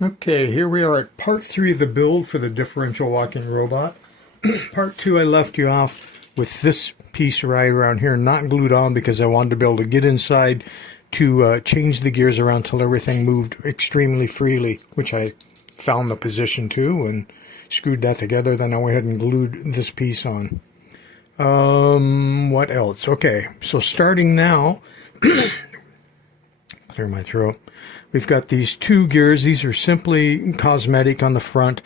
Okay, here we are at part 3 of the build for the differential walking robot. Part 2, I left you off with this piece right around here, not glued on because I wanted to be able to get inside to change the gears around till everything moved extremely freely, which I found the position to and screwed that together. Then I went ahead and glued this piece on. What else? Okay, so starting now, clear my throat. We've got these 2 gears. These are simply cosmetic on the front.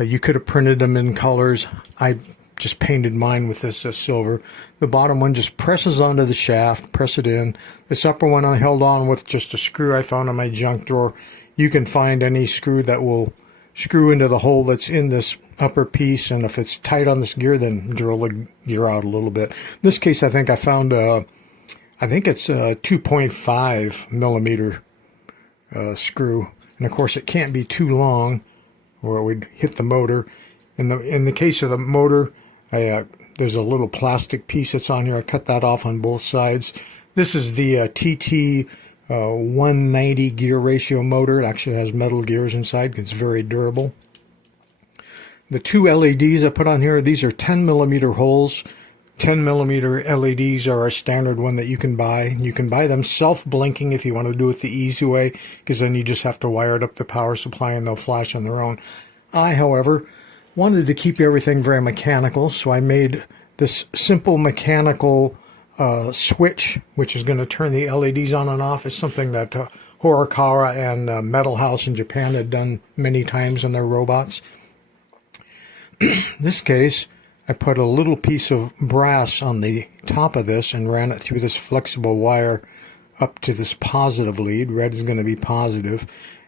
You could have printed them in colors. I just painted mine with this silver. The bottom one just presses onto the shaft, press it in. This upper one I held on with just a screw I found in my junk drawer. You can find any screw that will screw into the hole that's in this upper piece, and if it's tight on this gear, then drill the gear out a little bit. In this case, I think I found I think it's a 2.5 millimeter screw, and of course it can't be too long or it would hit the motor. In the case of the motor, there's a little plastic piece that's on here. I cut that off on both sides. This is the TT 190 gear ratio motor. It actually has metal gears inside. It's very durable. The 2 LEDs I put on here, these are 10 millimeter holes. 10 millimeter LEDs are a standard one that you can buy. You can buy them self-blinking if you want to do it the easy way, because then you just have to wire it up the power supply and they'll flash on their own. I, however, wanted to keep everything very mechanical, so I made this simple mechanical switch, which is going to turn the LEDs on and off. It's something that Horikawa and Metal House in Japan had done many times in their robots. In this case, I put a little piece of brass on the top of this and ran it through this flexible wire up to this positive lead. Red is going to be positive.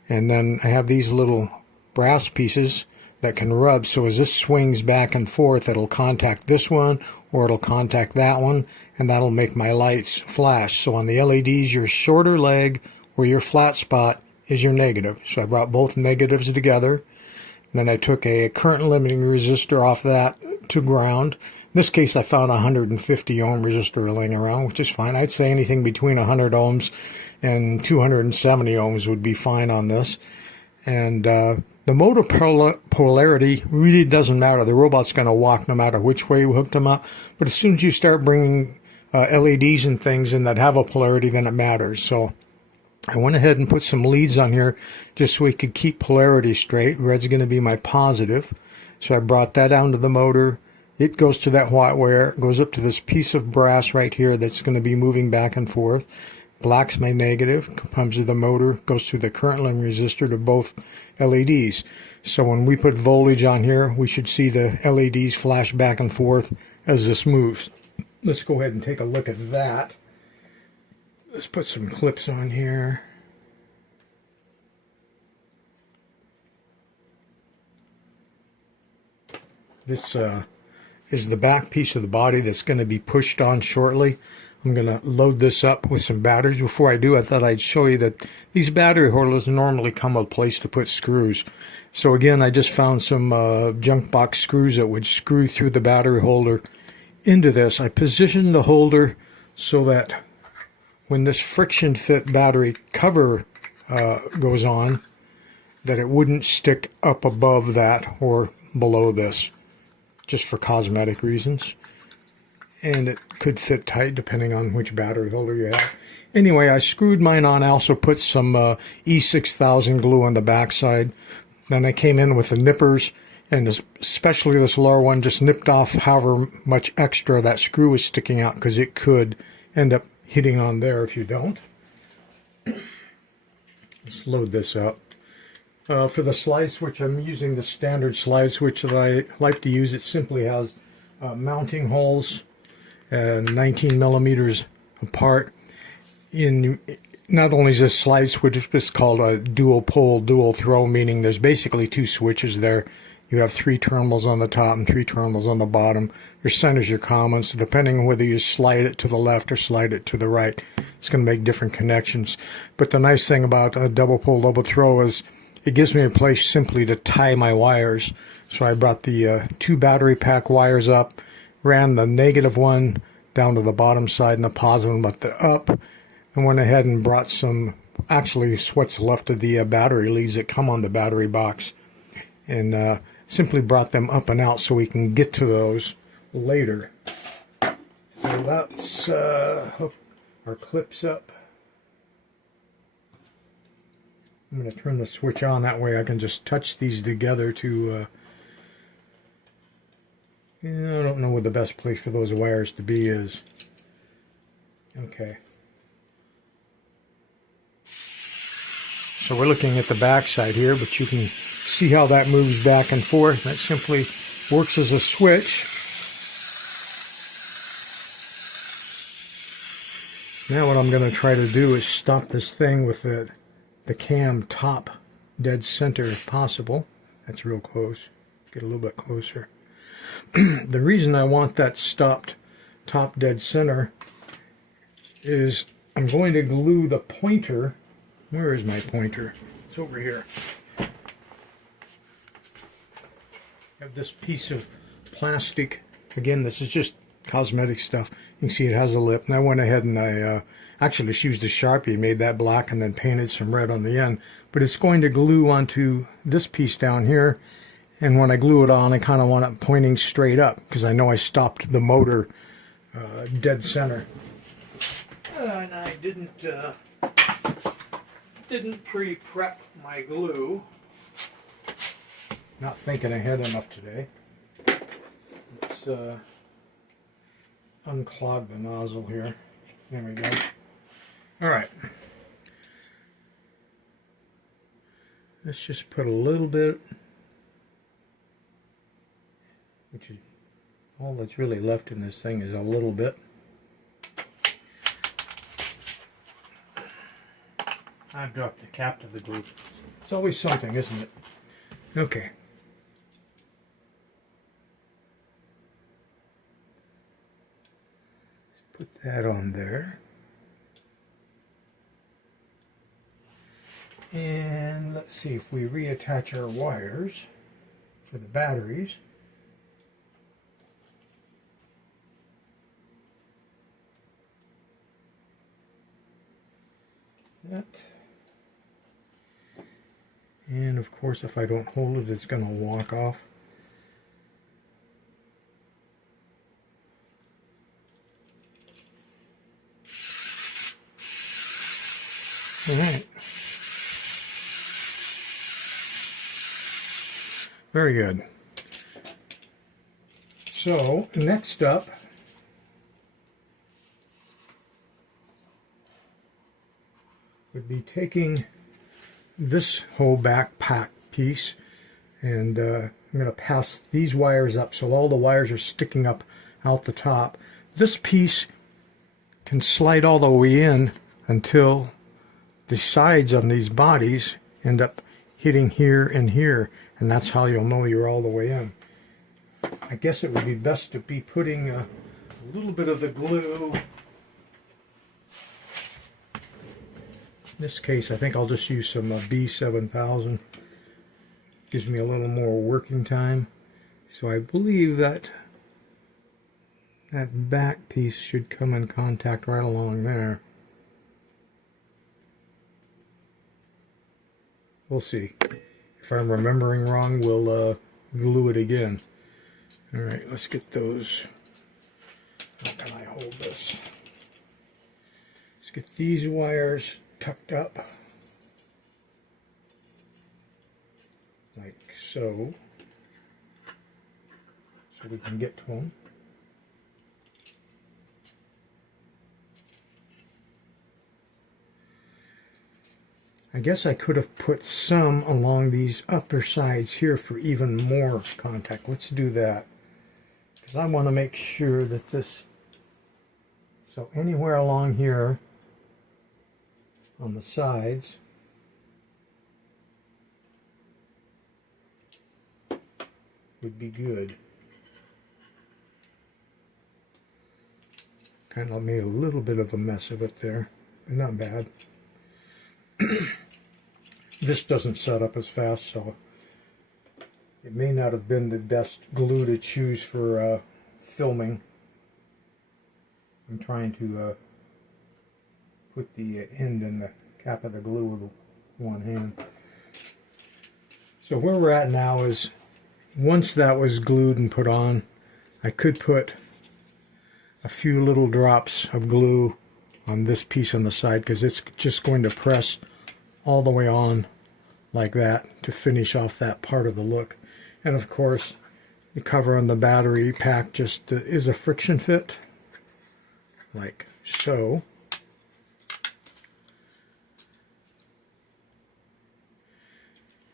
And then I have these little brass pieces that can rub, so as this swings back and forth, it'll contact this one or it'll contact that one, and that'll make my lights flash. So on the LEDs, your shorter leg or your flat spot is your negative. So I brought both negatives together. Then I took a current limiting resistor off that to ground. In this case, I found a 150 ohm resistor laying around, which is fine. I'd say anything between 100 ohms and 270 ohms would be fine on this. And the motor polarity really doesn't matter. The robot's going to walk no matter which way you hooked them up. But as soon as you start bringing LEDs and things in that have a polarity, then it matters. So I went ahead and put some leads on here just so we could keep polarity straight. Red's going to be my positive. So I brought that down to the motor. It goes to that white wire. It goes up to this piece of brass right here that's going to be moving back and forth. Black's my negative. Comes to the motor. Goes through the current limiting resistor to both LEDs. So when we put voltage on here, we should see the LEDs flash back and forth as this moves. Let's go ahead and take a look at that. Let's put some clips on here. This is the back piece of the body that's going to be pushed on shortly. I'm going to load this up with some batteries. Before I do, I thought I'd show you that these battery holders normally come with a place to put screws. So again, I just found some junk box screws that would screw through the battery holder into this. I positioned the holder so that when this friction fit battery cover goes on, that it wouldn't stick up above that or below this, just for cosmetic reasons. And it could fit tight depending on which battery holder you have. Anyway, I screwed mine on. I also put some E6000 glue on the backside. Then I came in with the nippers, and especially this lower one just nipped off however much extra that screw was sticking out, because it could end up hitting on there if you don't. Let's load this up. For the slide switch, I'm using the standard slide switch that I like to use. It simply has mounting holes 19 millimeters apart. Not only is this slide switch, it's called a dual pole, dual throw, meaning there's basically 2 switches there. You have 3 terminals on the top and 3 terminals on the bottom. Your center's your common, so depending on whether you slide it to the left or slide it to the right, it's going to make different connections. But the nice thing about a double pole, double throw is it gives me a place simply to tie my wires. So I brought the 2 battery pack wires up, ran the negative one down to the bottom side and the positive one up, and went ahead and brought some actually it's what's left of the battery leads that come on the battery box, and simply brought them up and out so we can get to those later. So let's hook our clips up. I'm going to turn the switch on, that way I can just touch these together to, I don't know where the best place for those wires to be is. Okay. So we're looking at the back side here, but you can see how that moves back and forth. That simply works as a switch. Now what I'm going to try to do is stop this thing with the cam top dead center if possible. That's real close. Get a little bit closer. The reason I want that stopped top dead center is I'm going to glue the pointer. Where is my pointer? It's over here. I have this piece of plastic. Again, this is just cosmetic stuff. You can see it has a lip, and I went ahead and I actually just used a Sharpie and made that black and then painted some red on the end. But it's going to glue onto this piece down here, and when I glue it on, I kind of want it pointing straight up because I know I stopped the motor dead center. And I didn't pre-prep my glue. Not thinking ahead enough today. Let's unclog the nozzle here. There we go. Alright. Let's just put a little bit, which is all that's really left in this thing is a little bit. I've dropped the cap to the glue. It's always something, isn't it? Okay. Let's put that on there. And let's see if we reattach our wires for the batteries. That. And of course, if I don't hold it, it's going to walk off. All right. Very good. So, next up, would be taking this whole backpack piece, and I'm going to pass these wires up so all the wires are sticking up out the top. This piece can slide all the way in until the sides on these bodies end up hitting here and here, and that's how you'll know you're all the way in. I guess it would be best to be putting a little bit of the glue. In this case, I think I'll just use some B7000. Gives me a little more working time. So I believe that that back piece should come in contact right along there. We'll see. If I'm remembering wrong, we'll glue it again. Alright, let's get those. How can I hold this? Let's get these wires tucked up. Like so. So we can get to them. I guess I could have put some along these upper sides here for even more contact. Let's do that. Because I want to make sure that this, so anywhere along here on the sides, would be good. Kind of made a little bit of a mess of it there, but not bad. This doesn't set up as fast, so it may not have been the best glue to choose for filming. I'm trying to put the end in the cap of the glue with one hand. So where we're at now is, once that was glued and put on, I could put a few little drops of glue on this piece on the side, because it's just going to press all the way on like that to finish off that part of the look. And of course, the cover on the battery pack just is a friction fit, like so.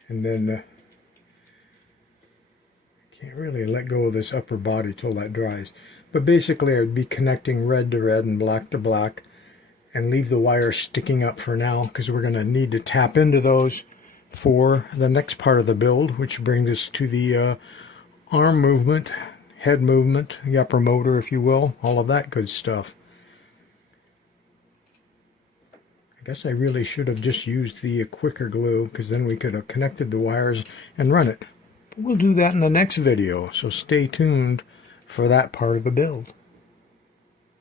And then can't really let go of this upper body till that dries. But basically I would be connecting red to red and black to black, and leave the wire sticking up for now, because we're going to need to tap into those for the next part of the build, which brings us to the arm movement, head movement, the upper motor, if you will, all of that good stuff. I guess I really should have just used the quicker glue, because then we could have connected the wires and run it. But we'll do that in the next video, so stay tuned for that part of the build.